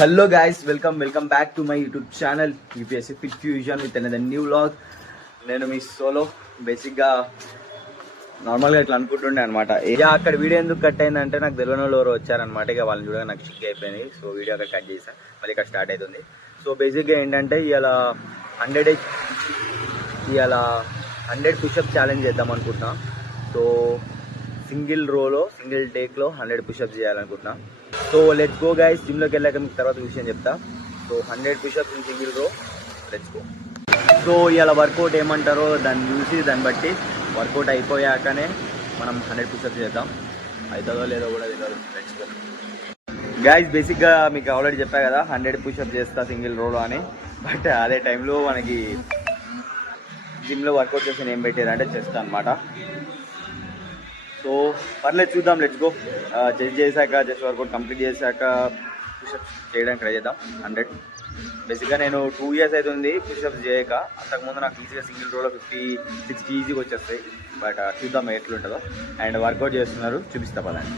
Hello guys, welcome back to my YouTube channel UPSC Fit Fusion with another new vlog. నేను మీ solo బేసిక్గా నార్మల్గా ఇట్లా అనుకుంటుండే అనమాట. ఇక అక్కడ వీడియో ఎందుకు కట్ అయిందంటే నాకు తెలియని వాళ్ళు ఎవరు వచ్చారనమాట. ఇక వాళ్ళని చూడగా నాకు చిక్ అయిపోయింది. సో వీడియో అక్కడ కట్ చేశాను, మళ్ళీ ఇక్కడ స్టార్ట్ అవుతుంది. సో బేసిక్గా ఏంటంటే ఇవాళ 100 పుషప్ ఛాలెంజ్ చేద్దాం అనుకుంటున్నా. సో సింగిల్ టేక్లో 100 పుషప్స్ చేయాలనుకుంటున్నా. So let's go guys. జిమ్లోకి వెళ్ళాక మీకు తర్వాత విషయం చెప్తా. So 100 pushups in single row, let's go. So ఇలా వర్కౌట్ ఏమంటారో దాన్ని బట్టి వర్కౌట్ అయిపోయాకనే మనం 100 పుషప్స్ చేద్దాం. అవుతుందో లేదో కూడా తెలియదు. Let's go guys. బేసిక్గా మీకు ఆల్రెడీ చెప్పా కదా 100 పుషప్స్ చేస్తా సింగిల్ రోలో అని. బట్ అదే టైంలో మనకి జిమ్లో వర్కౌట్ చేసిన ఏం పెట్టేదంటే చెస్ట్ అనమాట. సో పర్లేదు చూద్దాం, let's go. Chest workout complete చేశాక పుషప్స్ చేయడానికి ట్రై చేద్దాం 100. బేసిక్గా నేను 2 years అవుతుంది పుషప్స్ చేయక. అంతకుముందు నాకు ఈజీగా సింగిల్ రోలో 50-60 ఈజీగా వచ్చేస్తాయి. బట్ చూద్దాం ఎట్లుంటుందో. అండ్ వర్కౌట్ చేస్తున్నారు, చూపిస్తా పదండి.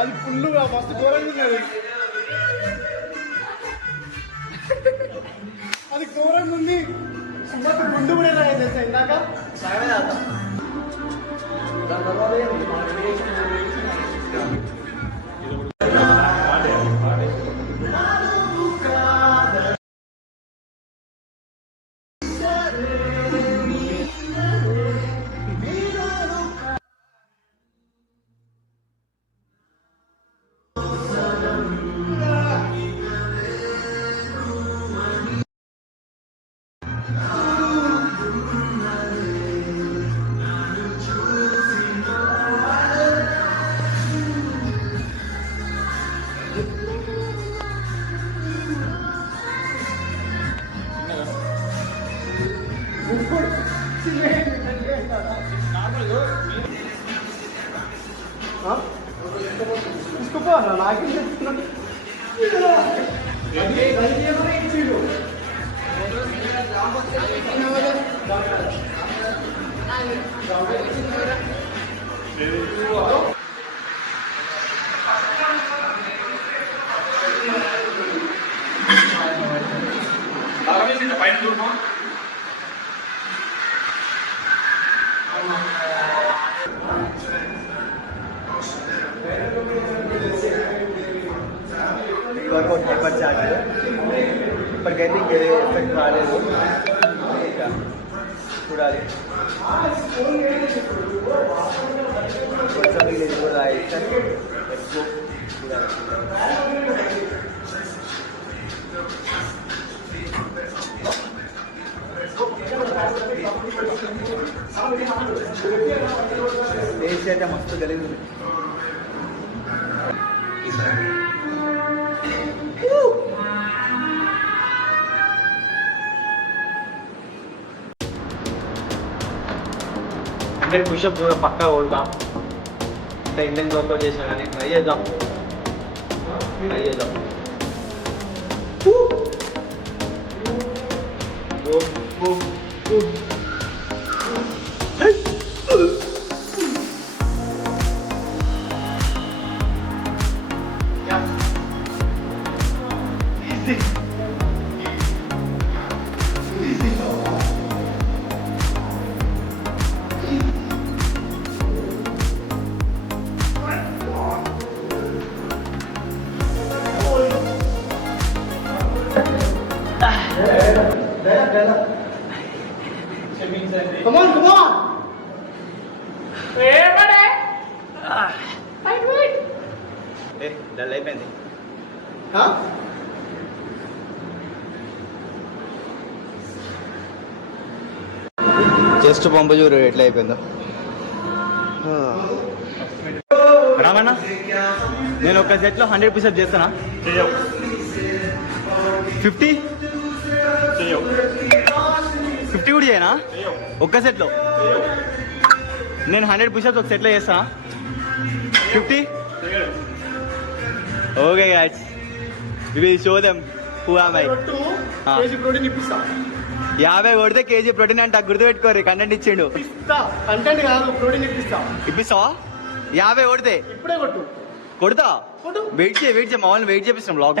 అది ఫుల్గా మస్తు ఘోరంగా ఉన్నది. అది ఘోరంగా ఉంది. సుమ్మత్ ముందు కూడా తెలుసా ఇందాక తీసుకోపోనా నాకేం చెప్తున్నా. పైన చూడమా వర్కౌట్ ఎఫర్ట్ చార్జ్ ఇప్పటికైతే ఇంకేదే ఎఫెక్ట్ రాలేదు. ఇంకా చూడాలి. కొంచెం ఇది కూడా టేస్ట్ అయితే మస్తు కలిగింది. పుషప్ పక్కా కొడతాం. ఇంత ఇండియన్ వర్కౌట్ చేసినా కానీ ట్రై చేద్దాం. డల్ అయిపోయింది. చెస్ట్ పంప చూడు ఎట్లా అయిపోయిందో. రామన్న నేను ఒక సెట్లో 100 పుషప్ చేస్తానా? 50 కూడా చేయనా ఒక్క సెట్లో? నేను 100 పుషప్స్ ఒక సెట్లో చేస్తానా? 50? Okay guys, we will show them who am I. 50 కొడితే కేజీ ప్రోటీన్ అంట, గుర్తుపెట్టుకోరు. కంటెంట్ ఇచ్చిండు. కంటెంట్ కాదు, ప్రోటీన్ ఇప్పిస్తావా? 50 కొడితే ఇప్పుడే కొడతా. వెయిట్ చేయి మామూలు వెయిట్ చేపిస్తాం బ్లాగ్.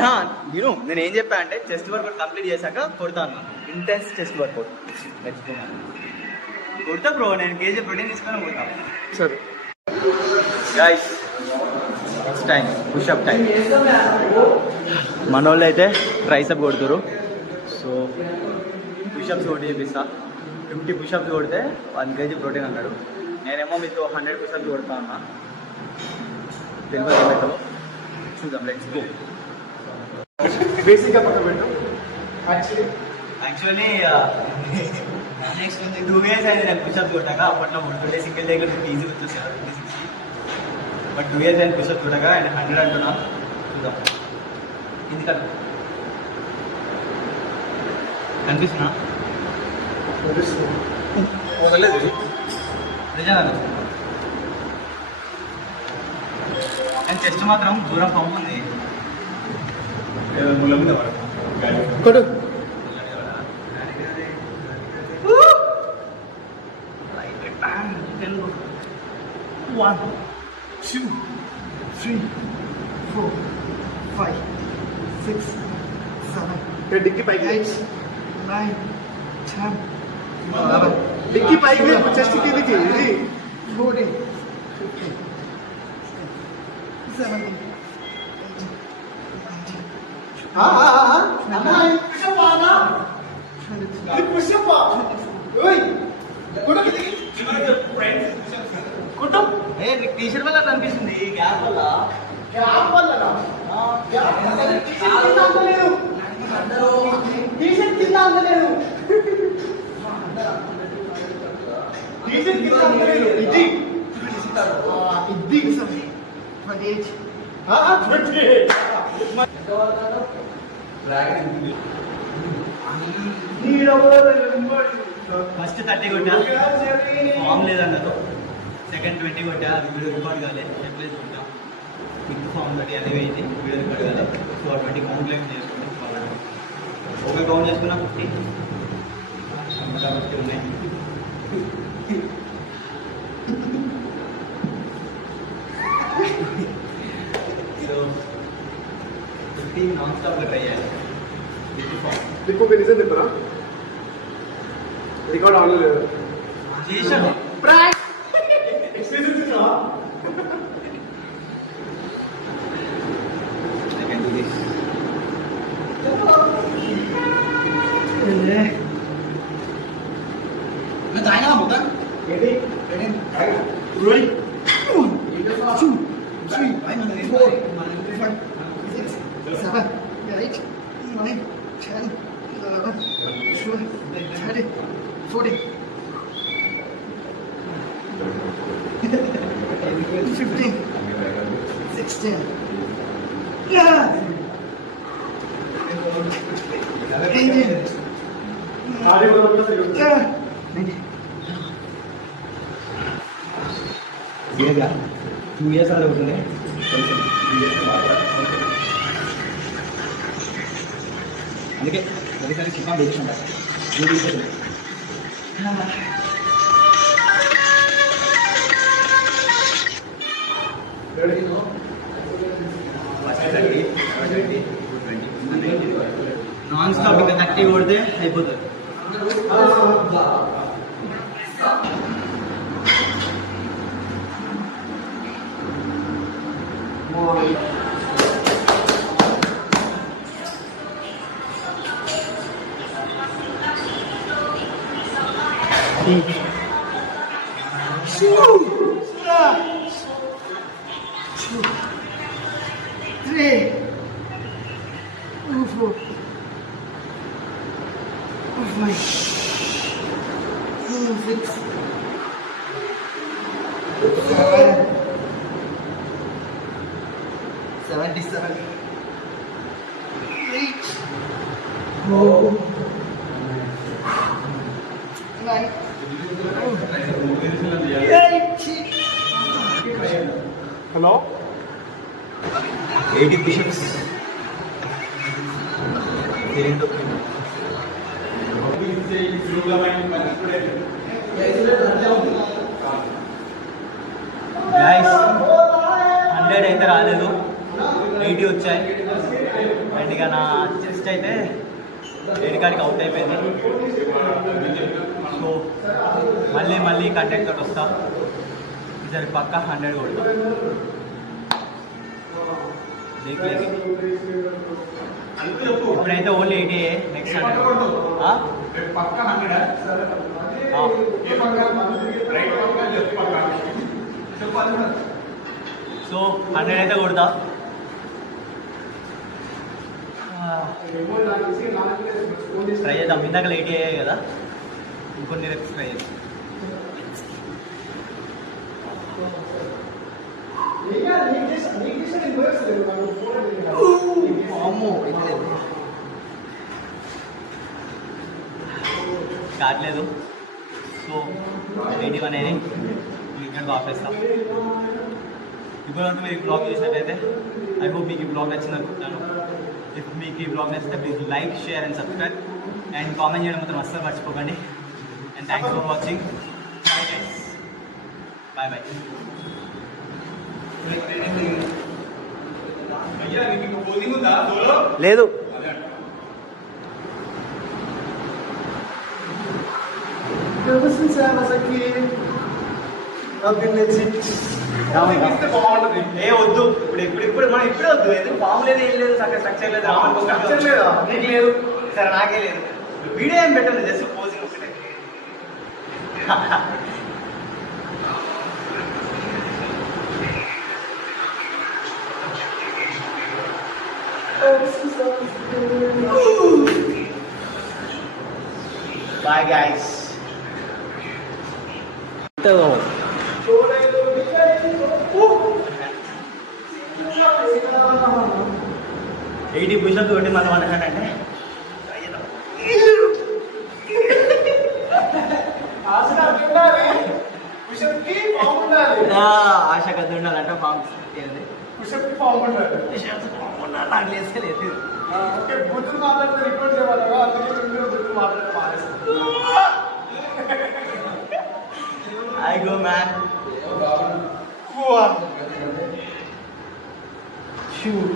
నేను ఏం చెప్పా అంటే చెస్ట్ వర్కౌట్ కంప్లీట్ చేశాక కొడతా అన్న. ఇంటెన్స్ చెస్ట్ వర్కౌట్ కొడతా బ్రో. నేను కేజీ ప్రోటీన్ తీసుకొని కొడతా. సరే guys, it's time pushup time. మన వాళ్ళు అయితే ట్రైసప్ కొడుతురు. సో పుషప్స్ కొట్టి చేపిస్తా. 50 పుషప్స్ కొడితే 1 కేజీ ప్రోటీన్ అన్నాడు. నేనేమో మీతో 100 పుషప్స్ కొడతా అన్నా. తెలియదు ఏమైతే చూద్దాం. Let's go. బేసిక్గా పక్కన పెట్టు. యాక్చువల్లీ నెక్స్ట్ 2 ఇయర్స్ అయితే నేను పుషప్స్ కొట్టాక. అప్పట్లో 2 డేస్ సింగిల్ డే ఈజీ వచ్చేసారు 60. బట్ 2 ఇయర్స్ అయితే పుషప్స్ కొట్టాక ఆయన 100 అంటున్నా. చూద్దాం ఎందుకన్నా కనిపిస్తున్నా నిజంగా. అండ్ చెస్ట్ మాత్రం దూరం పంపుంది. కొడు. One, 2, 3, 4, 5, 6, 7, డిక్కి పైకి 8, 9, 10, 11. డిక్కి పైకి చెస్ట్ కిందికి. ఇది 14, 15, 17, 18, 19, 20. టీషర్ట్ వల్ల కనిపిస్తుంది. గ్యాప్ వల్ల టీషర్ట్ కింద అందలేదు. ఇది 28. ఫస్ట్ 30 కొట్టా, ఫామ్ లేదన్నారు. సెకండ్ 20 కొట్టా, అది వీడియో రికార్డ్ కాలేదు. ఎట్లేదు కొట్టా బిగ్ ఫామ్ తోటి అదే వేయింది, వీడియో రికార్డ్ కాలేదు. సో 20 కౌంట్ లైన్ చేసుకుంటే ఒక కౌంట్ చేసుకున్నా 50 ఉన్నాయి. సో 50 నాన్ స్టాప్గా ట్రై చేయాలి. లిప్పు నిజం చెప్పరా? రికార్డ్ ఆన్ లేదు చేశాను. ఇయర్గా 2 ఇయర్స్ అలా అవుతుంది. అందుకే ఒకసారి సినిమా చేసాం. నాన్ స్టాప్ ఇంకా 30 కొడితే అయిపోతుంది. 3, 4, 5, 6, 7, 77, 8, 9, 8. Hello? 80 push-ups. గైస్ 100 అయితే రాలేదు, 80 వచ్చాయి. అండ్ ఇక నా చెస్ట్ అయితే ఏడికాడికి అవుట్ అయిపోయింది. సో మళ్ళీ కంటెంట్ తోటి వస్తా. ఈసారి పక్కా 100 కొడతా. దేఖలేగి ఇప్పుడైతే ఓన్లీ 80. నెక్స్ట్ 100. సో 100 అయితే కొడతా. ట్రై చేద్దాం. ఇందాక 80 అయ్యాయి కదా, ఇంకొన్ని రెప్స్ ట్రై చేద్దాం. కావట్లేదు. సో 81 అనేది ఇక్కడ ఆపేస్తాం. ఇప్పుడంతా మీరు బ్లాగ్ చేసినట్టయితే ఐ హోప్ మీకు ఈ బ్లాగ్ నచ్చింది అనుకుంటున్నాను. ఇఫ్ మీకు ఈ బ్లాగ్ నచ్చితే please like, share and subscribe and comment చేయడం మాత్రం అస్సలు మర్చిపోకండి. And thanks for watching. Bye bye. లేదు Ever since I was a kid, I've been legit. ఏ వద్దు, ఇప్పుడు మనం ఇప్పుడే వద్దు. ఎందుకు ఫామ్ లేదు, ఏం లేదు, స్ట్రక్చర్ లేదు, నీకు లేదు. సరే నాకే లేదు. వీడియో ఏం పెట్టండి, జస్ట్ పోజింగ్ ఒకటే. Bye guys. 80 పుషప్స్ కొట్టి మనం అన్నాడంటే ఆశ కథ ఉండాలంట. ఫామ్స్ నాకు లేస్తే లేదు. బుద్ధులు మాట్లాడితే రిపోర్ట్ చేయవాలగా, అందుకే బుద్ధులు మాట్లాడితే I go man. Go on. Shoot.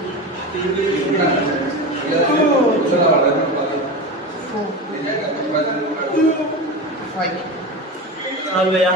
5. All गया.